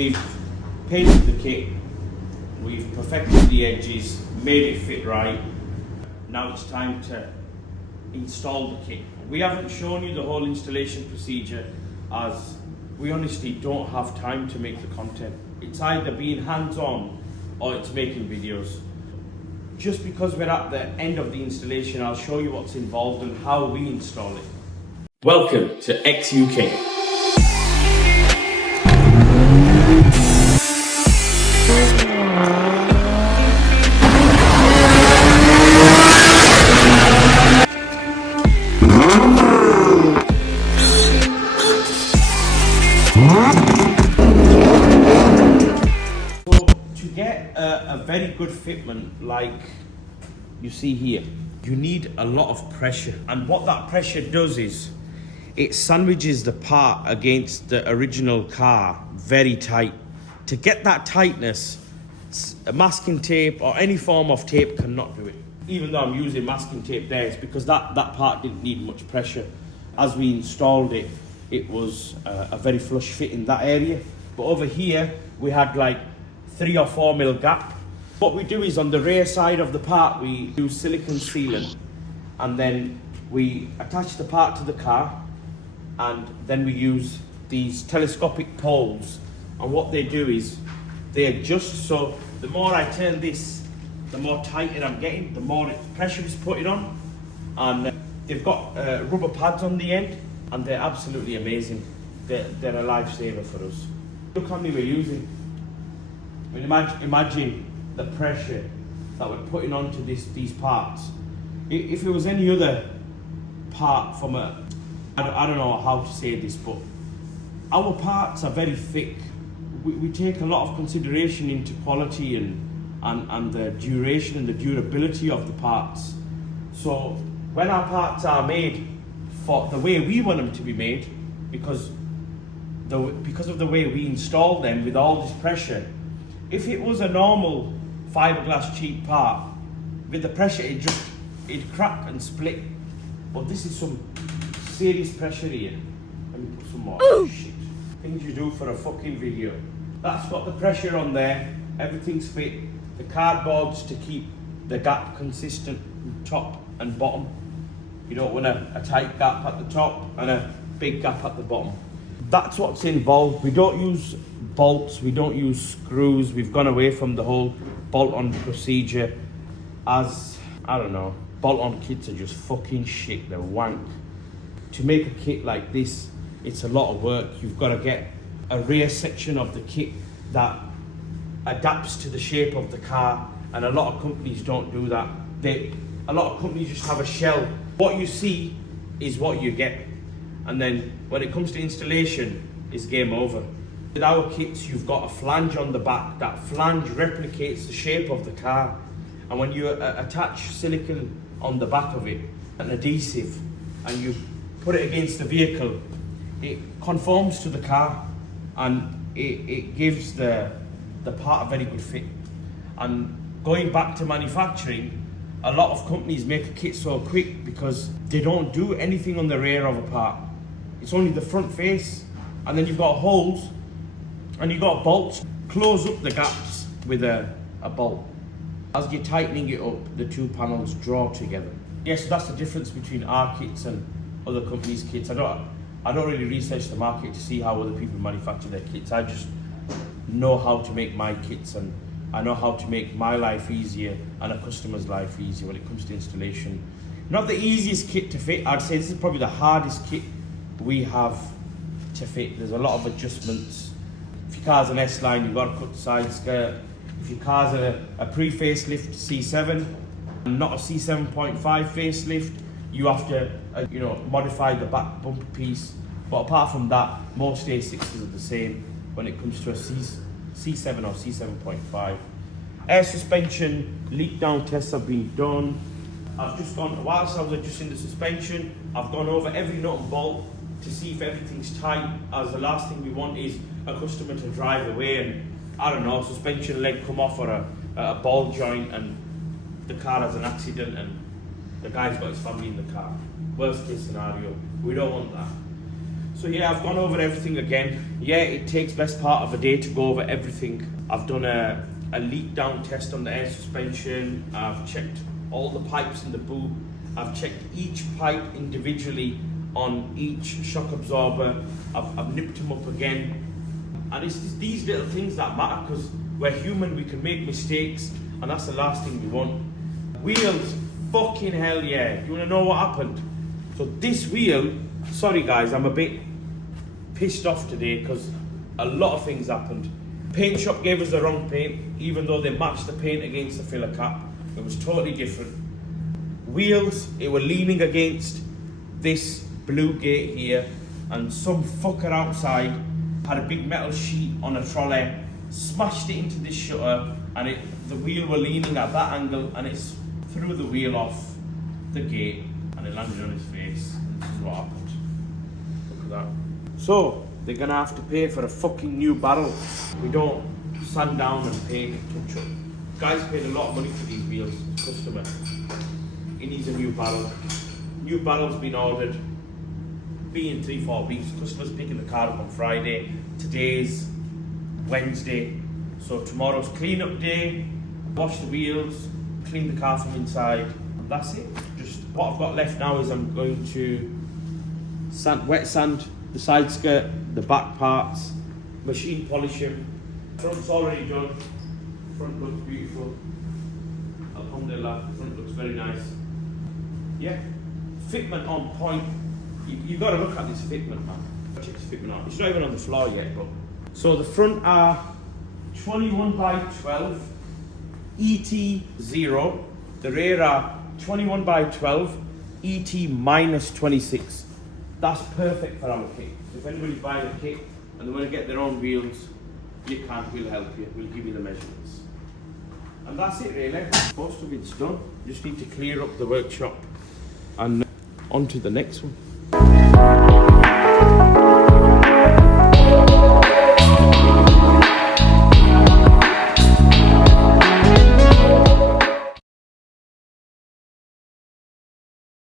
We've painted the kit, we've perfected the edges, made it fit right. Now it's time to install the kit. We haven't shown you the whole installation procedure as we honestly don't have time to make the content. It's either being hands-on or it's making videos. Just because we're at the end of the installation, I'll show you what's involved and how we install it. Welcome to XUK. A very good fitment like you see here, you need a lot of pressure, and what that pressure does is it sandwiches the part against the original car very tight. To get that tightness, masking tape or any form of tape cannot do it. Even though I'm using masking tape there, it's because that part didn't need much pressure. As we installed it, it was a very flush fit in that area, but over here we had like 3 or 4 mil gap. What we do is on the rear side of the part, we use silicone sealant, and then we attach the part to the car, and then we use these telescopic poles, and what they do is they adjust, so the more I turn this, the more tighter I'm getting, the more pressure is putting on, and they've got rubber pads on the end, and they're absolutely amazing. They're a lifesaver for us. Look how many we're using. I mean, imagine the pressure that we're putting onto these parts. If it was any other part from I don't know how to say this, but our parts are very thick. We take a lot of consideration into quality and the duration and the durability of the parts. So when our parts are made for the way we want them to be made, because of the way we install them with all this pressure, if it was a normal fiberglass cheap part, with the pressure it'd crack and split. But this is some serious pressure here. Let me put some more. Shit. Things you do for a fucking video. That's got the pressure on there. Everything's fit. The cardboard's to keep the gap consistent, top and bottom. You don't want a tight gap at the top and a big gap at the bottom. That's what's involved. We don't use bolts, we don't use screws. We've gone away from the whole bolt-on procedure, as, I don't know, bolt-on kits are just fucking shit, they're wank. To make a kit like this, it's a lot of work. You've got to get a rear section of the kit that adapts to the shape of the car, and a lot of companies don't do that. A lot of companies just have a shell. What you see is what you get, and then when it comes to installation, it's game over. With our kits, you've got a flange on the back. That flange replicates the shape of the car, and when you attach silicone on the back of it, an adhesive, and you put it against the vehicle, it conforms to the car, and it gives the part a very good fit. And going back to manufacturing, a lot of companies make a kit so quick because they don't do anything on the rear of a part. It's only the front face, and then you've got holes, and you've got bolts. Close up the gaps with a bolt. As you're tightening it up, the two panels draw together. Yes, that's the difference between our kits and other companies' kits. I don't really research the market to see how other people manufacture their kits. I just know how to make my kits, and I know how to make my life easier and a customer's life easier when it comes to installation. Not the easiest kit to fit. I'd say this is probably the hardest kit we have to fit. There's a lot of adjustments. If your car's an S-line, you've got to cut the side skirt. If your car's a pre-facelift C7 and not a C7.5 facelift, you have to modify the back bumper piece. But apart from that, most A6s are the same when it comes to a C7 or C7.5. Air suspension leak down tests have been done. I've just gone, whilst I was adjusting the suspension, I've gone over every nut and bolt to see if everything's tight, as the last thing we want is a customer to drive away and, I don't know, suspension leg come off or a ball joint and the car has an accident and the guy's got his family in the car. Worst case scenario, we don't want that. So yeah, I've gone over everything again. Yeah, it takes best part of a day to go over everything. I've done a leak down test on the air suspension. I've checked all the pipes in the boot. I've checked each pipe individually on each shock absorber. I've nipped them up again. And it's just these little things that matter, because we're human, we can make mistakes, and that's the last thing we want. Wheels, fucking hell yeah. You wanna know what happened? So this wheel, sorry guys, I'm a bit pissed off today because a lot of things happened. Paint shop gave us the wrong paint, even though they matched the paint against the filler cap. It was totally different. Wheels, it were leaning against this blue gate here, and some fucker outside had a big metal sheet on a trolley, smashed it into this shutter, and the wheel were leaning at that angle, and it's threw the wheel off the gate, and it landed on his face. And this is what happened. Look at that. So they're gonna have to pay for a fucking new barrel. We don't sand down and pay touch up. Guys paid a lot of money for these wheels. Customer, he needs a new barrel. New barrel's been ordered. Be in 3-4 weeks. Customer's picking the car up on Friday. Today's Wednesday, so tomorrow's clean up day. Wash the wheels, clean the car from inside. And that's it. Just what I've got left now is I'm going to wet sand the side skirt, the back parts, machine polish them. Front's already done. Front looks beautiful. Alhamdulillah, front looks very nice. Yeah, fitment on point. You got to look at this fitment, man. Check this fitment out. It's not even on the floor yet, but so the front are 21 by 12 ET0. The rear are 21 by 12 ET minus 26. That's perfect for our kit. If anybody's buying a kit and they want to get their own wheels, you can, we'll help you. We'll give you the measurements. And that's it really. Most of it's done. Just need to clear up the workshop and on to the next one.